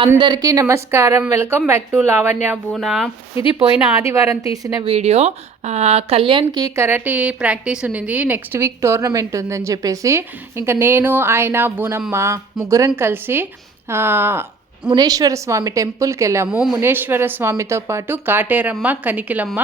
అందరికీ నమస్కారం. Welcome back to Lavanya Boona. ఇది పోయిన ఆదివారం తీసిన వీడియో. కళ్యాణ్కి కరాటే ప్రాక్టీస్ ఉన్నింది, నెక్స్ట్ వీక్ టోర్నమెంట్ ఉందని చెప్పేసి ఇంకా నేను ఆయన బూనమ్మ ముగ్గురం కలిసి మునేశ్వర స్వామి టెంపుల్కి వెళ్ళాము. మునేశ్వర స్వామితో పాటు కాటేరమ్మ, కనికిలమ్మ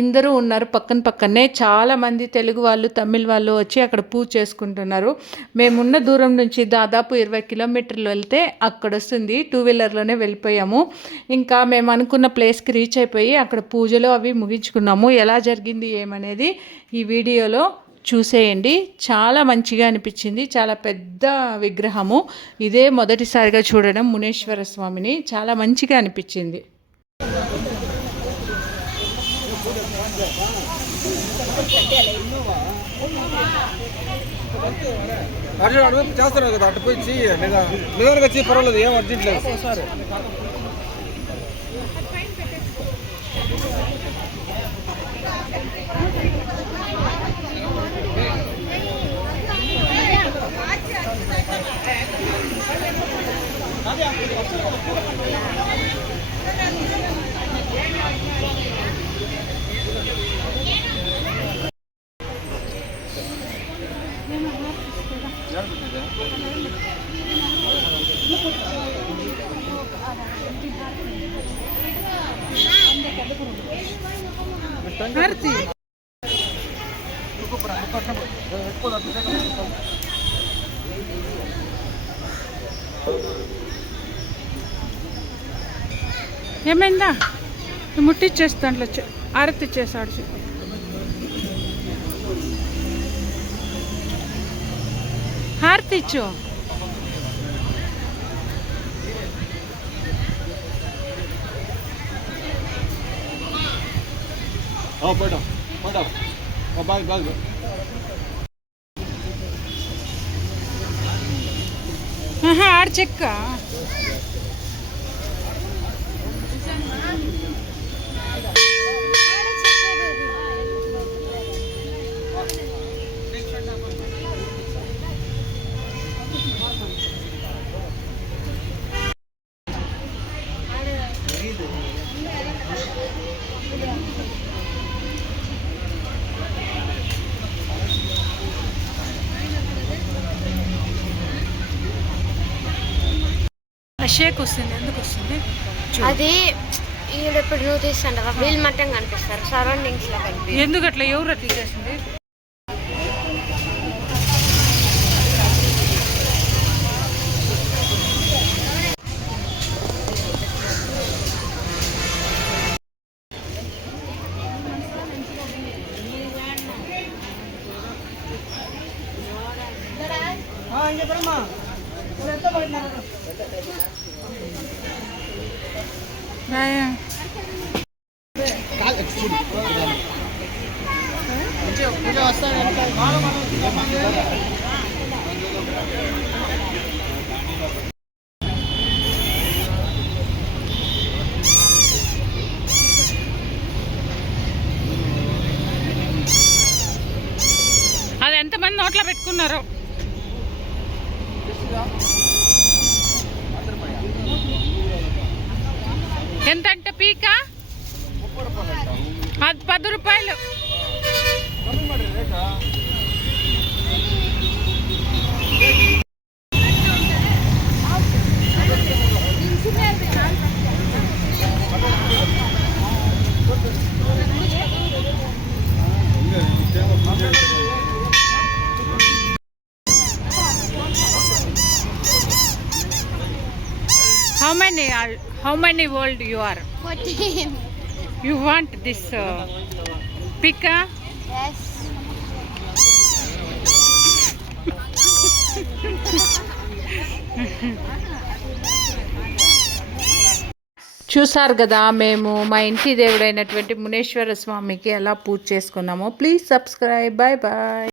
ఇందరూ ఉన్నారు పక్కనే. చాలామంది తెలుగు వాళ్ళు, తమిళ్ వాళ్ళు వచ్చి అక్కడ పూజ చేసుకుంటున్నారు. మేమున్న దూరం నుంచి దాదాపు 20 కిలోమీటర్లు వెళ్తే అక్కడ వస్తుంది. 2 వీలర్లోనే వెళ్ళిపోయాము. ఇంకా మేము అనుకున్న ప్లేస్కి రీచ్ అయిపోయి అక్కడ పూజలు అవి ముగించుకున్నాము. ఎలా జరిగింది ఏమనేది ఈ వీడియోలో చూసేయండి. చాలా మంచిగా అనిపించింది. చాలా పెద్ద విగ్రహము. ఇదే మొదటిసారిగా చూడడం మునేశ్వర స్వామిని. చాలా మంచిగా అనిపించింది. చేస్తారు కదా, అటు పోయి నిదానంగా చెయ్యి, పర్వాలేదు, ఏం అర్జెంట్ లేదు. ఏమైందా? ముట్టిచ్చేసి దాంట్లో ఆరతి ఇచ్చేసాడు. హారతి ఇచ్చు. ఆడ చెక్క షేక్ వస్తుంది. ఎందుకు వస్తుంది అది? ఇప్పుడు నువ్వు తీస్తాను వీళ్ళు మట్టం కనిపిస్తారు, సరౌండింగ్స్ లో కనిపి. ఎందుకు అట్లా? ఎవరు అట్లా చేసింది? అది ఎంతమంది నోట్లో పెట్టుకున్నారు? ఎంత అంటే పీక? అది 10 రూపాయలు. How many old you are? 14. You want this pika? Yes. చూసారు కదా, మేము మా ఇంటి దేవుడైనటువంటి మునేశ్వర స్వామికి ఎలా పూజ చేసుకున్నామో. Please subscribe. Bye bye.